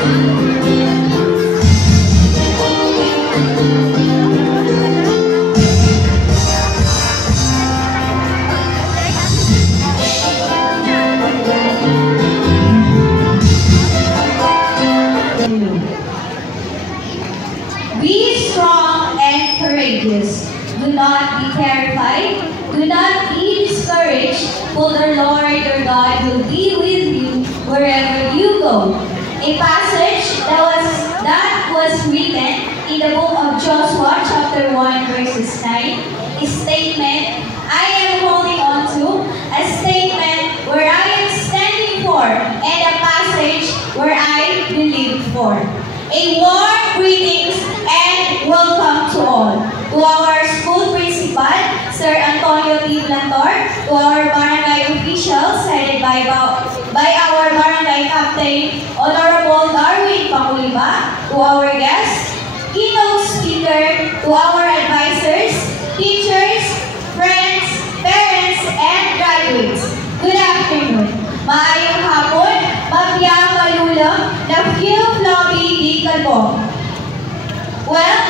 Be strong and courageous. Do not be terrified. Do not be discouraged, for the Lord your God will be with you wherever you go. A passage that was written in the book of Joshua, chapter 1, verses 9, a statement I am holding on to, a statement where I am standing for, and a passage where I believe for. A warm greetings and welcome to all. To our school principal, Sir Antonio T. Plantor, to our barangay officials headed by our barangay captain, Honorable Darwin Pakuliba, to our guests, keynote speaker, to our advisors, teachers, friends, parents, and graduates. Good afternoon. Maayong hapon, mabiyang malulang na Phil Floppy Di Calbo. Well,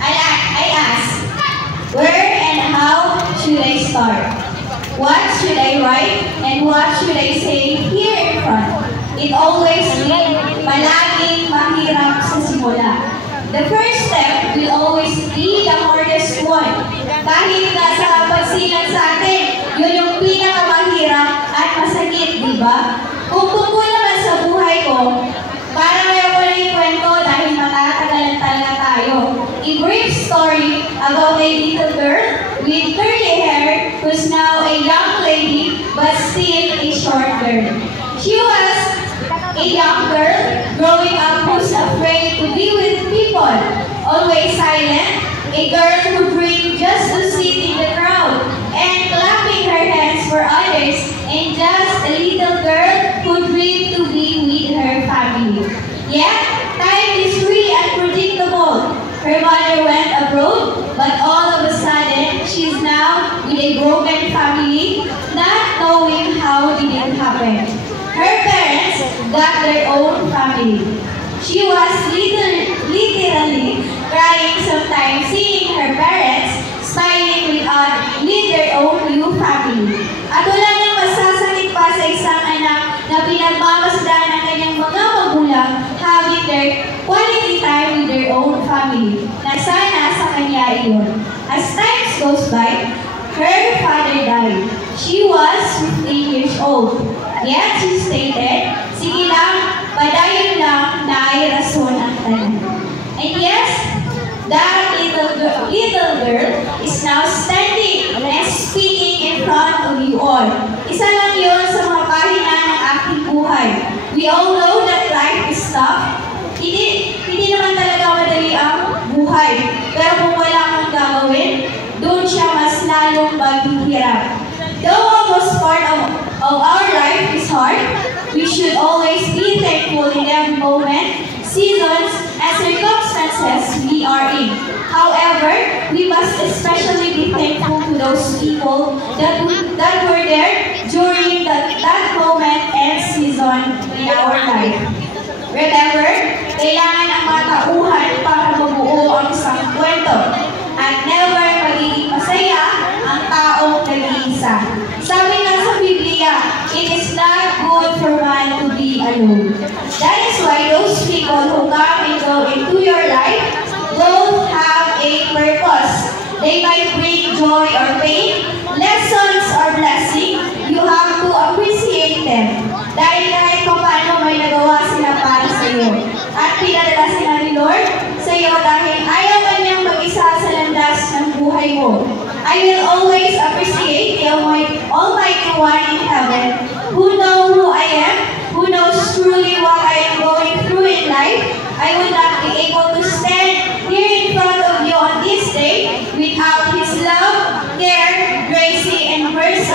I ask, where and how should I start? What should I write and what should I say here in front? It always means palaging mahirap sa simula. The first step will always be the hardest one. Kahit nasa kapansinan sa atin, yun yung pinakamahirap at masakit, di ba? Kung tungkol naman sa buhay ko, parang ayaw ko na yung kwento dahil matatagalan talaga tayo. A brief story about a little girl with curly hair who's now a young lady but still a short girl. She was a young girl growing up who's afraid to be with people, always silent, a girl who dreamed just to sit in the crowd and clapping her hands for others, and just a little girl who dreamed to be with her family. Yet, time is really unpredictable. Her mother went abroad, but all of a sudden, she's now with a broken family, not knowing how did it happen. Her parents got their own family. She was literally crying sometimes seeing her parents smiling with their own new family. At wala nang masasakit pa sa isang anak na pinagmamasdan ng kanyang mga magulang having their quality time with their own family, na sana sa kanya iyon. As time goes by, her father died. She was 15 years old. Yet she stated, sige lang, padayon lang na ay rason ang tanan. And yes, that little girl is now standing and speaking in front of you all. Isa lang yun sa mga pahina ng aking buhay. We all know that life is tough. Hindi naman talaga madali ang buhay. Pero kung wala kang gagawin, doon siya mas lalong maghihirap. Though almost part of our life is hard, we should always be thankful in every moment, seasons, and circumstances we are in. However, we must especially be thankful to those people that were there during that moment and season in our life. Remember, kailangan ang mga tauhan para mabuo ang isang kwento. At never magiging masaya ang taong nag-iisa. Sabi nga sa Biblia, it is not good for man to be alone. That is why those people who come and go into your life both have a purpose. They might bring joy or pain, lessons or blessing. You have to appreciate them. Dahil kahit paano may nagawa sila para sa iyo. At pinadala sila ni Lord sa iyo dahil ayaw man niyang mag-isa sa landas ng buhay mo. I will always appreciate the Almighty One in heaven, who knows who I am, who knows truly what I am going through in life. I would not be able to stand here in front of you on this day without His love, care, grace, and mercy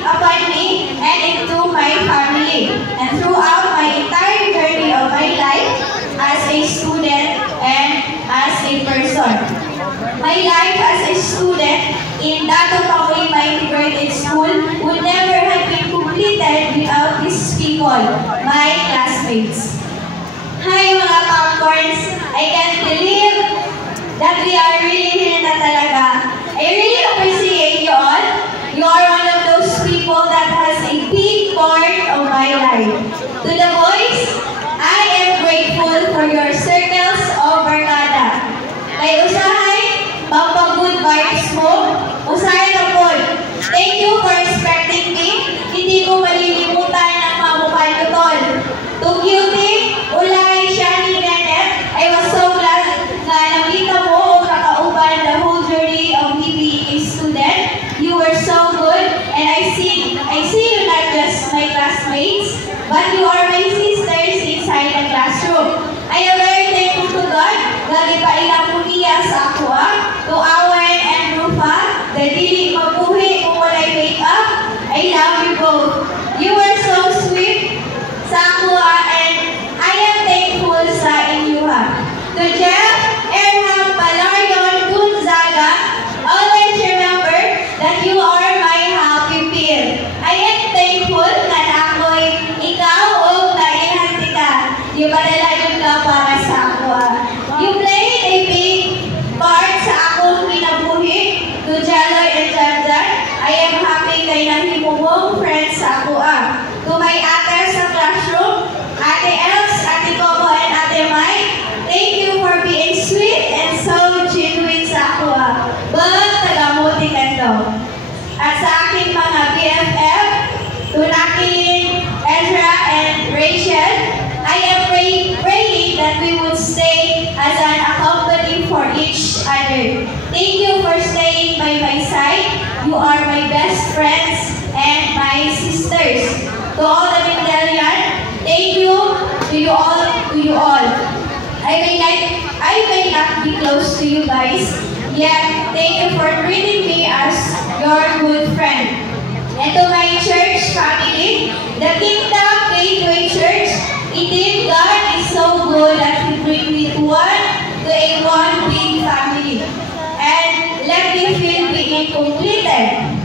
upon me and into my family, and throughout my entire journey of my life as a student and as a person. My life as a student in Dato Pakuliba Integrated School would never have been completed without these people. My my classmates. Hi mga popcorns! I can't believe that we are really here na talaga. I really appreciate you all. You are one of those people that has a big part of my life. To the boys, I am grateful for your circles of barkada. Kay usahay, pampag-good vibes mo, usahay na po. Thank you for respecting me. Hindi ko malilimutan ang mga mukha nyo, tol. To Cutie, Ulay, Shani, Bennett, I was so glad na nakita mo o nakauban the whole journey of me being a student. You were so good, and I see you not just my classmates, but you are my sisters inside the classroom. I am very thankful to God. Lagi pa ilang pumiya sa ako, to Awen and Rufa, the dili mabuhi kung walay make-up. I love you both. You were so sweet sa ako, and I am thankful sa inyo. To Jeff, Erham, Balarion, Gonzaga, always remember that you are my happy pill. I am thankful na ako'y ikaw o naihanti ka. Di ba nalayon ka para sa ako? You played a big part sa akong kinabuhi. To Jaloy and Janjan, I am happy kay nahimumong friends sa ako. To my ate sa classroom, Ate Els, Ate Coco, and Ate Mai, thank you for being sweet and so genuine sa ako. But tagamuti ka to. At sa aking mga BFF, to Nakilin, Ezra, and Rachel, I am praying that we would stay as an accompany for each other. Thank you for staying by my side. You are my best friends and my sisters. To all the Mindelian, thank you to you all. I may not be close to you guys, yet thank you for treating me as your good friend. And to my church family, the Kingdom Gateway Church, indeed God is so good that He brings me to one big family. And let me feel being completed.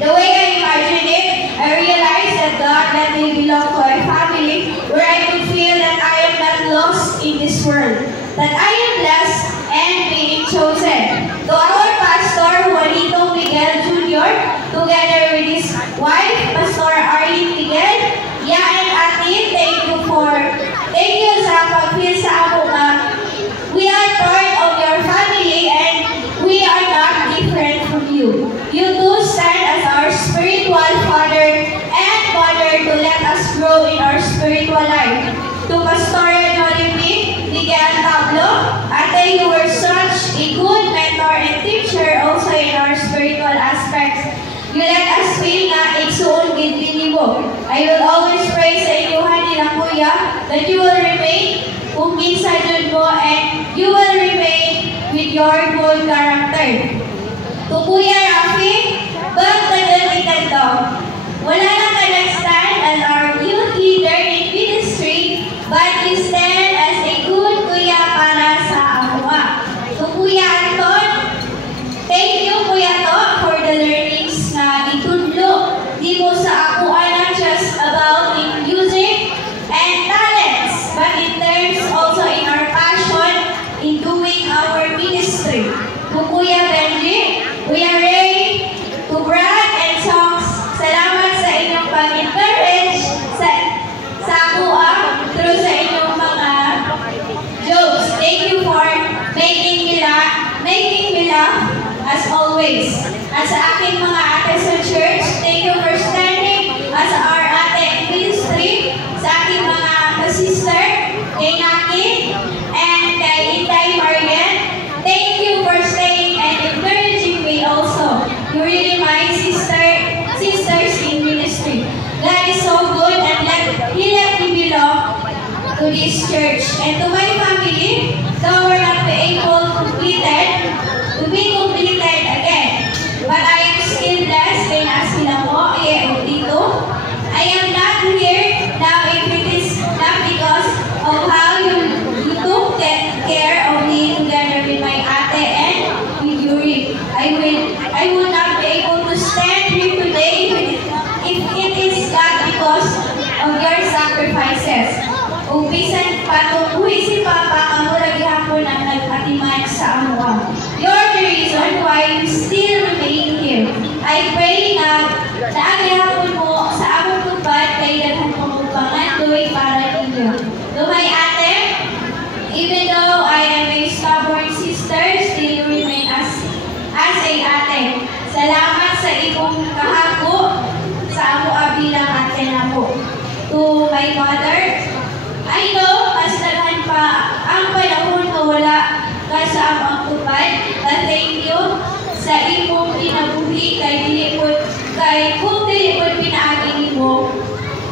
The way I imagine it, I realize that God let me belong to a family where I could feel that I am not lost in this world, that I am blessed and being chosen. To our pastor, Juanito Miguel Jr., together with his wife, Pastor Arlene Miguel, and Ate, thank you sa pag-feel sa ako nga. We are part of your family and we are not different from you. You two stand as our spiritual father and mother to let us grow in our spiritual life. To Pastor Jollibee, Miguel Pablo, Ate, you were such a good mentor and teacher also in our spiritual aspects. You let us feel na igsuon gid mo. I will always pray sa inyuhan nila kuya that you will remain kung kinsa jud mo and you will remain with your good character. To Kuya Rafi, but tagal daw. Wala na ka nag-stand as our youth leader in ministry, but you stand as a good kuya para sa amuha. To Kuya Anton, thank you Kuya To for the learnings na itudlo. Di mo sa ako not just about in music and talents, but in terms also in our passion in doing our ministry. To Kuya Benji, Kuya Ray, to Brad and Songs, salamat sa inyong pag-encourage sa ako through sa inyong mga jokes. Thank you for making me laugh as always. At sa aking mga ate sa church, thank you for standing as our ate in ministry. Sa aking mga sister, kay Naki, and kay Itay Marian, thank you for staying and encouraging me also. You're really my sisters in ministry. God is so good and He let me belong to this church. And to my family, though we're not to be completed again. But I am still blessed kay na sila po, dito. I am not here now if it is not because of how you took care of me together with my ate and with Yuri. I would not be able to stand here today if it is not because of your sacrifices. ug bisan patuloy si Papa kamura gihapon ang nag-atiman sa amo. You're the reason why we still remain here. I pray na naagihapon mo sa among tupad kay daghan mo pangandoy para ninyo. To my ate, even though I am a stubborn sister, still you remain as a ate. Salamat sa imong kahako sa amo bilang ate namo. To my mother, I know mas daghan pa ang panahon nga wala ka sa among tupad. Thank you sa imong kinabuhi kung dili pod pinaagi nimo.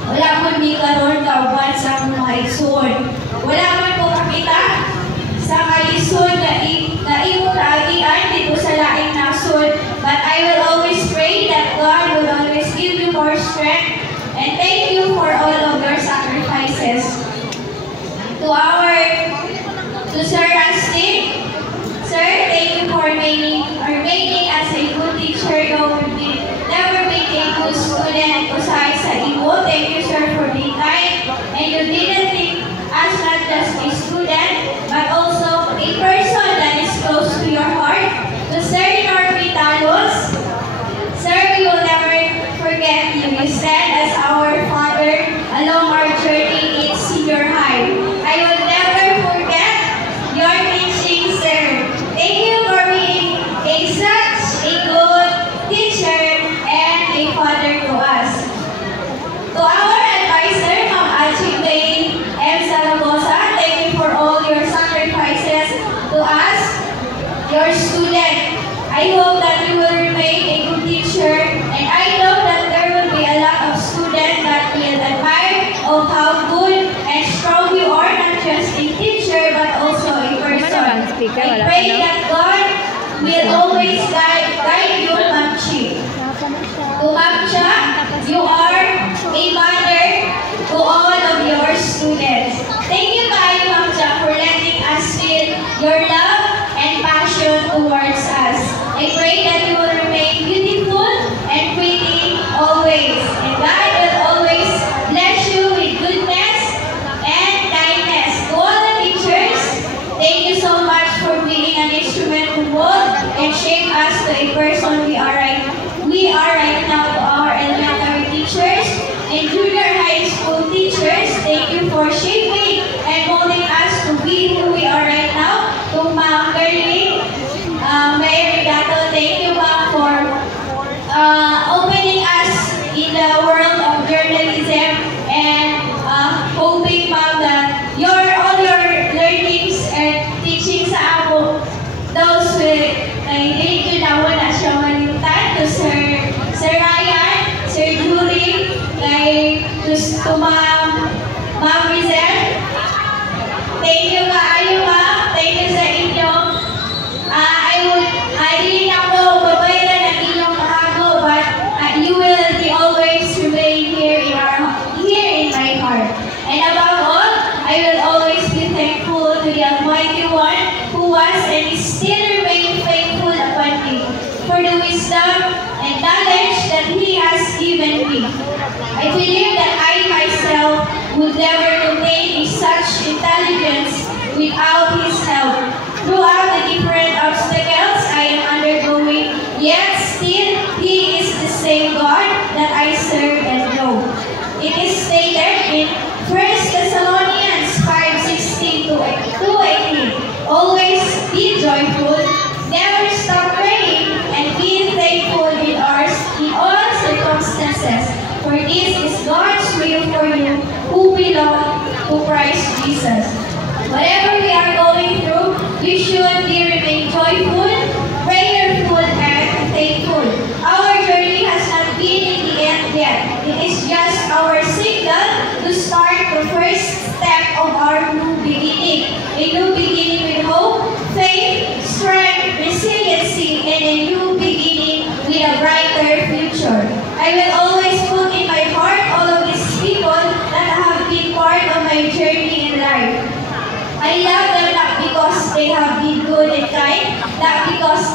Wala man mi karon kauban sa among mga igsoon. Wala man ko makita sa mga igsoon na imong kaagian dito sa laing nasod. But I will always pray that God will always give you more strength. And thank you for all of your sacrifices. To Sir Rusty, Sir, thank you for remaining as a good teacher. You will never make a good student besides sa imo. Thank you, sir, for being kind. And you didn't think as not just a student, but also a person that is close to your heart. To Sir Norby Talos, sir, we will never forget you. You stand as our father along our journey in senior high. I will never forget your teaching, sir. Thank you for being such a good teacher and a father to us. To our advisor, Ma'am Archie May M. Zaragoza, thank you for all your sacrifices to us, your student. I hope that you will remain a good teacher, and I know that there will be a lot of students that will admire of how good and strong you are, not just a teacher, but also a person. I pray that God will always guide you, Ma'am Chi. To Ma'am Cha, you are a mother to all of your students. Thank you, Ma'am Cha, for letting us feel your love and passion towards us. I pray that you will remain beautiful and pretty always. And God will always bless you with goodness and kindness. To all the teachers, thank you so much for being an instrument to mold and shape us to a person we are right now. To our elementary teachers and junior high school teachers, thank you for shaping and molding us to be who we are right now. To Ma'am Gerling, Mayor Regato, thank you, Ma'am, for opening us in the world of journalism, and hoping, Ma'am, that all your learnings and teachings sa amo, those with hindi ko na wala siya malimtan. To Sir Ryan, Sir Julie, to Ma'am Rizel, thank you, Ma'am. Thank you sa inyo. I didn't know babayaran ang inyong kahago, but you will be always remain here in my heart. And above all, I will always be thankful to the Almighty One who was and is still remain faithful upon me for the wisdom and knowledge that He has given me. I believe that I myself would never contain such intelligence without His help. Throughout the different obstacles I am undergoing, yet still He is the same God that I serve and know. It is stated in 1 Thessalonians 5:16 to 18, always be joyful, never stop praying, and be thankful in all circumstances, for this is God's will for you who belong to Christ Jesus. Whatever we are going through, we should remain joyful, prayerful, and thankful. Our journey has not been in the end yet. It is just our signal to start the first step of our new beginning. A new beginning with hope, faith, strength, resiliency, and a new beginning with a brighter future. I will always put in my heart all of these people that have been part of my journey in life. I love them not because they have been good and kind, not because